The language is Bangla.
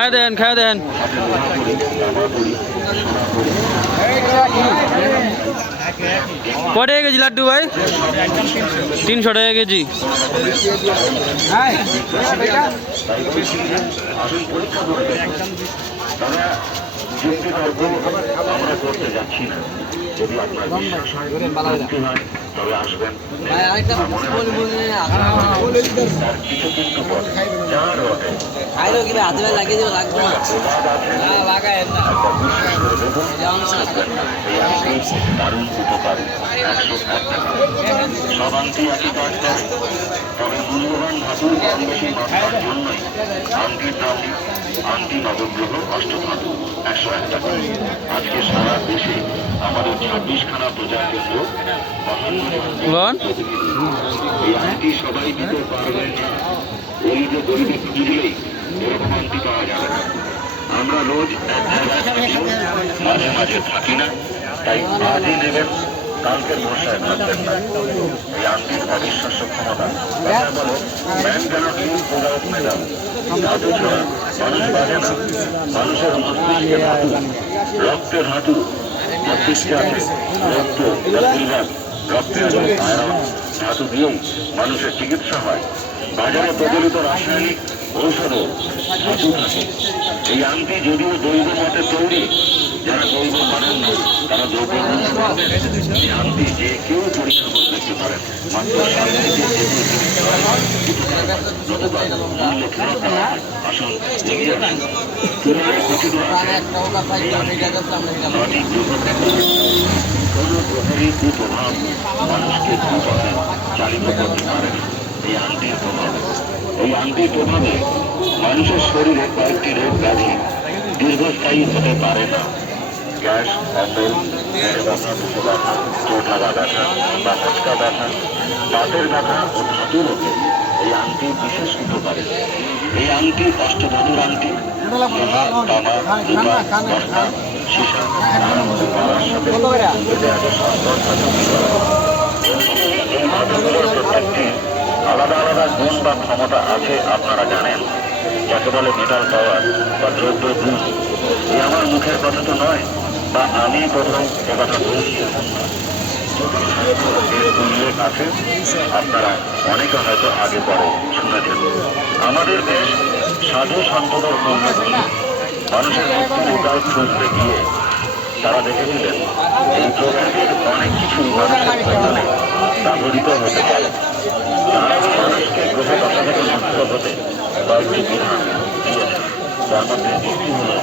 খায় দেন খায় দেন কয় টাকা কেজি লাড্ডু ভাই? তিনশো টাকা কেজি। তবে আসবেন খাইলেও কীভাবে হাতে লাগিয়ে দিলে লাগবে না। না লাগায় না। দারুণ উপকারী একই করে তবে মূল্যবান ধাতুর কম বেশি মাত্রার জন্যই আংটির দাম আংটি নবগ্রহ অষ্টধাতু একশো এক টাকা আজকে সারা দেশে আমাদের ছাব্বিশখানা প্রচার কেন্দ্র এই আংটি সবাই দিতে পারবে না গরিবে গরিবে খুঁজলেই আমরা রোজ মাঝে মাঝে থাকি না, তাই আজই নেবেন কালকে বর্ষায় থাকবেন না। এই আংটির অবিশ্বাস্য ক্ষমতা বলে ধাতু মানুষ বাজে না, মানুষের মস্তিষ্কে ধাতু রক্তে ধাতু মস্তিষ্কে আছে রক্ত লিভার রক্তে আয়রন ধাতু দিয়েই মানুষের চিকিৎসা হয়। বাজারে প্রচলিত রাসায়নিক এই আংটি যদিও দৈব মতে তৈরি, যারা দৈব মানেন না, তারা দ্রব্য এই আংটি যে কেউ পরীক্ষা করে দেখতে পারেন মাত্র। আসুন এগিয়ে কুপ্রভাব মানুষকে কুপথে চালিত করতে পারে না। এই আংটির প্রভাবে এই আংটির প্রভাবে মানুষের শরীরে কয়েকটি রোগ ব্যাধি দীর্ঘস্থায়ী হতে পারে না গ্যাস অম্বল ব্যথা ব্যথা ব্যথা বা হচকা ব্যথা বাতের ব্যথা ও ধাতু রোগে এই আংটি বিশেষ উপকারী এই আংটি অষ্টধাতুর আংটি সীসা গুণ বা ক্ষমতা আছে আপনারা জানেন? যাকে বলে মেটাল পাওয়ার বা দ্রব্য গুণ এই আমার মুখের কথা তো নয়, বা আমি প্রথম কথা বলছি। উল্লেখ আছে, আপনারা অনেকে হয়তো আগে পরে শুনেছেন। আমাদের দেশ সাধু সন্তদের পূর্ণভূমি মানুষের মুক্তির উপায় খুঁজতে গিয়ে তারা দেখেছিলেন, এই প্রকৃতির অনেক কিছু মানুষের প্রয়োজনে ব্যবহৃত হতে পারে। তারা মানুষকে গ্রহ